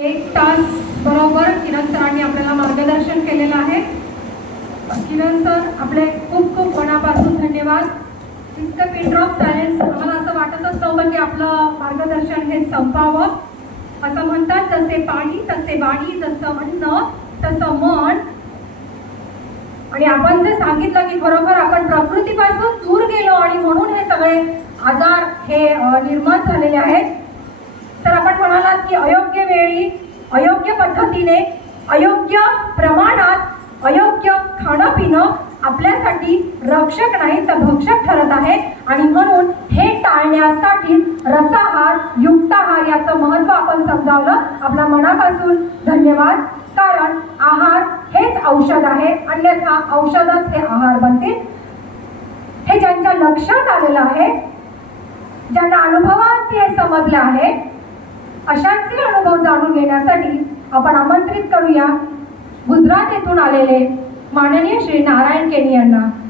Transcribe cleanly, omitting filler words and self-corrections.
एक तास बरोबर किरण सरांनी आपल्याला मार्गदर्शन केलेलं आहे। किरण सर आपले खूप खूप मनापासून धन्यवाद। इतकं पिन ड्रॉप सायलेन्स मला असं वाटतच नव्हतं की आपलं मार्गदर्शन हे संपावं। असं म्हणतात, जसे पाणी तसे वाणी, जसं अन्न तसं मन। आणि आपण जे सांगितलं की खरोखर आपण प्रकृतीपासून दूर गेलो आणि म्हणून हे सगळे आजार हे निर्माण झालेले आहेत। तर आपण म्हणालात की अयोग्य वेळी, अयोग्य पद्धतीने, अयोग्य प्रमाणात, अयोग्य खाणं पिणं आपल्यासाठी रक्षक नाही तर भक्षक ठरत आहे। आणि म्हणून हे टाळण्यासाठी रसाहार, युक्ताहार याचं महत्त्व आपण समजावलं। आपला मनापासून धन्यवाद। कारण आहार हेच औषध आहे, अन्यथा औषधच हे आहार बनतील। हे ज्यांच्या लक्षात आलेलं आहे, ज्यांना अनुभवात हे समजलं आहे, अशांचे अनुभव जाणून घेण्यासाठी आपण आमंत्रित करूया गुजरात येथून आलेले माननीय श्री नारायण केनी यांना।